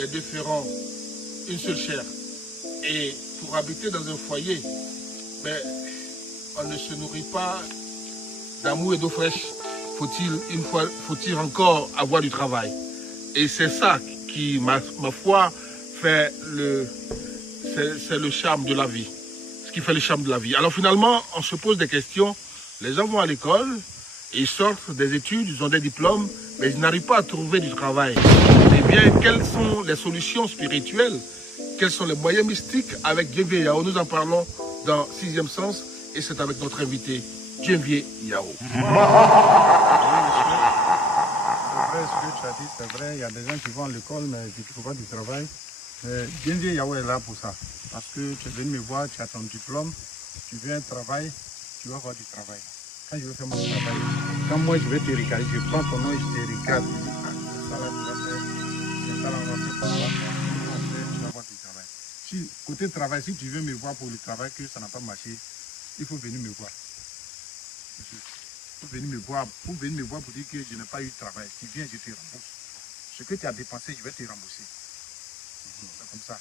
les deux feront une seule chair. Et pour habiter dans un foyer, ben, on ne se nourrit pas d'amour et d'eau fraîche. Faut-il encore avoir du travail. Et c'est ça qui, ma foi, fait c'est le charme de la vie. Ce qui fait le charme de la vie. Alors finalement, on se pose des questions. Les gens vont à l'école, ils sortent des études, ils ont des diplômes, mais ils n'arrivent pas à trouver du travail. Eh bien, quelles sont les solutions spirituelles? Quels sont les moyens mystiques avec Djenvier Yao? Nous en parlons dans 6e sens et c'est avec notre invité, Djenvier Yao. Ce que tu as dit, c'est vrai, il y a des gens qui vont à l'école mais qui ne trouvent pas du travail. Djenvier Yao est là pour ça. Parce que tu es venu me voir, tu as ton diplôme, tu veux un travail, tu vas avoir du travail. Quand je vais faire mon travail, quand moi je vais te regarder, je prends ton nom et je te regarde. Je dis, ah, c'est ça là, tu vas faire, c'est ça là, on va faire pour toi. Tu vas avoir du travail. Si, côté travail, si tu veux me voir pour le travail, que ça n'a pas marché, il faut venir me voir. Il faut venir me voir, pour dire que je n'ai pas eu de travail. Tu viens, je te rembourse. Ce que tu as dépensé, je vais te rembourser. C'est comme ça.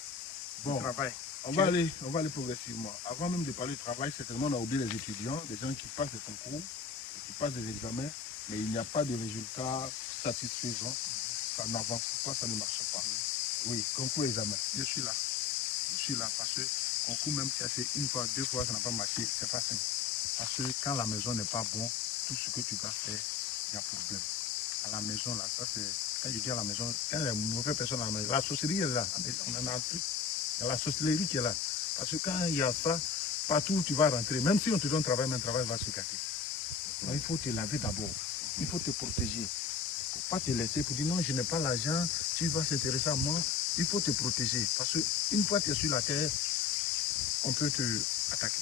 Bon, le travail. On va aller progressivement. Avant même de parler du travail, certainement on a oublié les étudiants, des gens qui passent des concours, qui passent des examens, mais il n'y a pas de résultats satisfaisants. Ça n'avance pas, ça ne marche pas. Oui, concours, examen. Je suis là. Je suis là parce que concours, même si c'est une fois, 2 fois, ça n'a pas marché, c'est pas simple. Parce que quand la maison n'est pas bonne, tout ce que tu vas faire, il y a problème. À la maison, là, ça c'est. Quand je dis à la maison, quand il y a une mauvaise personne à la maison, la sorcellerie est là. On en a un truc. Il y a la sorcellerie qui est là. Parce que quand il y a ça, partout où tu vas rentrer, même si on te donne travail, mais le travail va se gâter. Donc il faut te laver d'abord. Il faut te protéger. Il ne faut pas te laisser pour dire non, je n'ai pas l'argent, tu vas s'intéresser à moi. Il faut te protéger. Parce qu'une fois que tu es sur la terre, on peut te attaquer.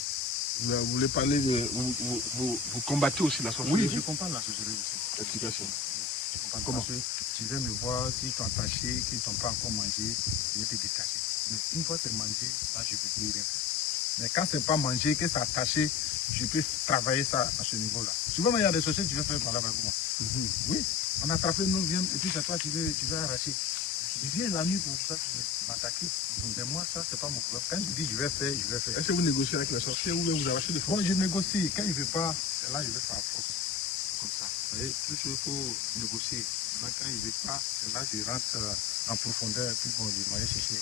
Vous voulez parler de. Vous combattez aussi la sorcellerie? Oui, je comprends la sorcellerie aussi. Explication. Je comprends. Comment? Parce que tu viens me voir, s'ils t'ont attaché, qu'ils ne t'ont pas encore mangé, je vais te détacher. Mais une fois que c'est mangé, là, je ne peux plus rien faire. Mais quand ce n'est pas mangé, que c'est attaché, je peux travailler ça à ce niveau-là. Souvent, il y a des sociétés, tu veux faire malade avec moi. Oui, on a attrapé nous, viens, et puis c'est toi, tu veux arracher. Je viens la nuit pour ça, tu veux m'attaquer. Mais moi, ça, c'est pas mon problème. Quand je dis je vais faire, je vais faire. Est-ce que vous négociez avec la sorcière ou vous arrachez des fonds? Bon, je négocie. Quand il ne veut pas, c'est là je vais faire la force. Comme ça. Vous voyez, tout ce qu'il faut négocier. Là, quand il ne veut pas, c'est là je rentre en profondeur, et puis bon, je vais chercher.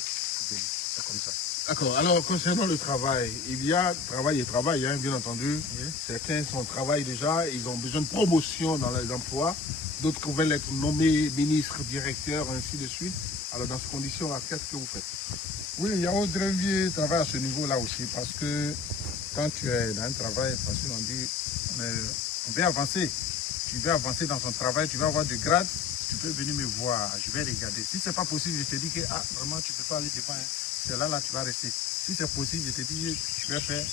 C'est comme ça. D'accord. Alors, concernant le travail, il y a travail et travail, hein, bien entendu. Oui. Certains sont au travail déjà, ils ont besoin de promotion dans les emplois. D'autres veulent être nommés ministres, directeurs, ainsi de suite. Alors, dans ces conditions-là, qu'est-ce que vous faites? Oui, Yao Djenvier travaille à ce niveau-là aussi, parce que quand tu es dans un travail, parce qu'on dit, on veut avancer. Tu veux avancer dans ton travail, tu vas avoir du grade, tu peux venir me voir, je vais regarder. Si ce n'est pas possible, je te dis que vraiment tu ne peux pas aller devant, hein. C'est là, tu vas rester. Si c'est possible, je te dis, je vais faire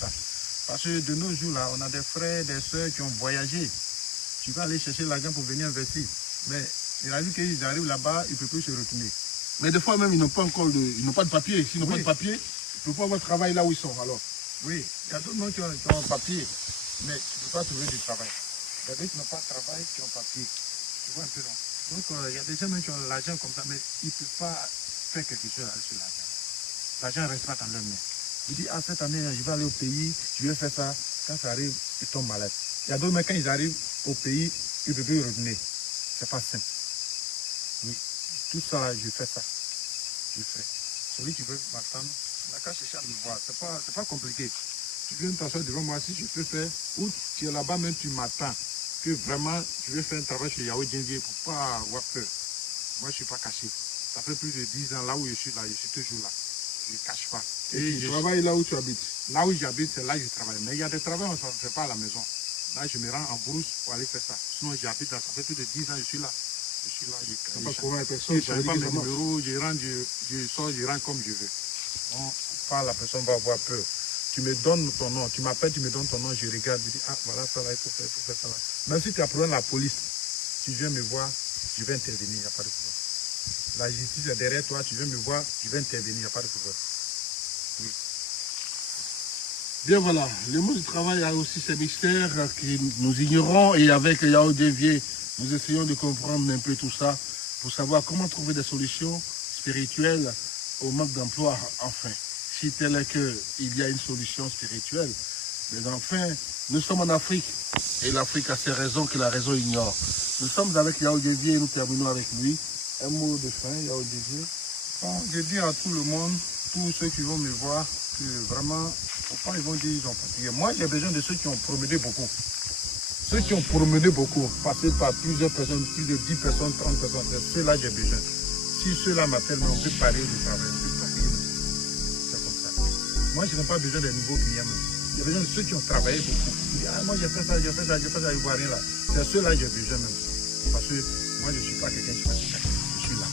ça. Parce que de nos jours, là, on a des frères, des soeurs qui ont voyagé. Tu vas aller chercher l'argent pour venir investir. Mais il a vu qu'ils arrivent là-bas, ils ne peuvent plus se retourner. Mais des fois même, ils n'ont pas encore ils n'ont pas de papier. S'ils n'ont pas de papier, ils ne peuvent pas avoir de travail là où ils sont. Alors, oui, il y a d'autres gens qui ont un papier, mais tu ne peux pas trouver du travail. Il y a d'autres qui n'ont pas de travail, qui ont papier. Tu vois un peu, non? Donc, il y a des gens même qui ont l'argent comme ça, mais ils ne peuvent pas faire quelque chose sur l'argent. L'argent ne reste pas dans leur main. Ils disent, ah, cette année, je vais aller au pays, je vais faire ça. Quand ça arrive, ils tombent malades. Il y a d'autres, mais quand ils arrivent au pays, ils ne peuvent plus revenir. C'est pas simple. Oui, tout ça, là, je fais ça. Je fais. Celui qui veut m'attendre, la cache cherche à me voir. C'est pas compliqué. Tu viens t'asseoir devant moi, si je peux faire, ou tu es là-bas, même tu m'attends. Que vraiment, je vais faire un travail chez Yao Djenvier pour ne pas avoir peur. Moi, je ne suis pas caché. Ça fait plus de 10 ans, là où je suis toujours là. Je ne cache pas. et tu travailles là où tu habites? Là où j'habite, c'est là que je travaille. Mais il y a des travaux, on ne fait pas à la maison. Là, je me rends en brousse pour aller faire ça. Sinon, j'habite là, ça fait plus de 10 ans, je suis là. Je suis là, Tu n'as pas trouvé personne? je n'ai pas mes numéros, je rentre, je sors, je rentre comme je veux. Bon, pas la personne va avoir peur. Tu me donnes ton nom, tu m'appelles, tu me donnes ton nom, je regarde, je dis, ah, voilà ça là, il faut faire ça là. Même si tu as problème à la police, tu viens me voir, je vais intervenir, il n'y a pas de problème. La justice est derrière toi, tu viens me voir, je vais intervenir, il n'y a pas de problème. Oui. Bien voilà, le monde du travail a aussi ses mystères que nous ignorons et avec Yao Djenvier, nous essayons de comprendre un peu tout ça pour savoir comment trouver des solutions spirituelle au manque d'emploi, enfin. Si tel est qu'il y a une solution spirituelle, mais enfin, nous sommes en Afrique, et l'Afrique a ses raisons que la raison ignore. Nous sommes avec Yao Diédié et nous terminons avec lui. Un mot de fin, Yao Diédié. Bon, je dis à tout le monde, tous ceux qui vont me voir, que vraiment, pourquoi ils vont dire qu'ils ont fatigué. Moi, j'ai besoin de ceux qui ont promené beaucoup. Ceux qui ont promené beaucoup, passé par plusieurs personnes, plus de 10 personnes, 30 personnes, c'est ceux-là j'ai besoin. Si ceux-là m'appellent, on peut parler du travail, on peut parler. C'est comme ça. Moi, je n'ai pas besoin des nouveaux clients. J'ai besoin de ceux qui ont travaillé beaucoup. Ah, moi, j'ai fait ça, j'ai fait ça, j'ai fait ça, ils ne voient rien là. C'est ceux-là que j'ai besoin même. Parce que moi, je ne suis pas quelqu'un qui fait ça. Je suis là.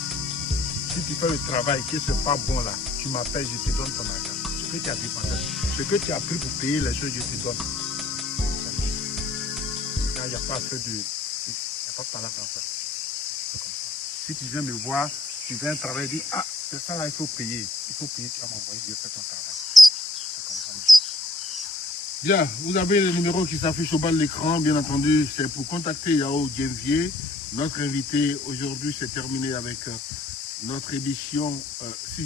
Si tu fais le travail que ce n'est pas bon là, tu m'appelles, je te donne ton argent. Ce que tu as dépensé, ce que tu as pris pour payer les choses, je te donne. Il n'y a pas fait de. Il n'y a pas de talent dans ça. C'est comme ça. Si tu viens me voir, tu viens travailler, dis ah, c'est ça là, il faut payer. Il faut payer, tu vas m'envoyer, je fais ton travail. C'est comme ça, monsieur. Bien, vous avez le numéro qui s'affiche au bas de l'écran, bien entendu, c'est pour contacter Yao Diédié. Notre invité aujourd'hui s'est terminé avec notre édition 6e.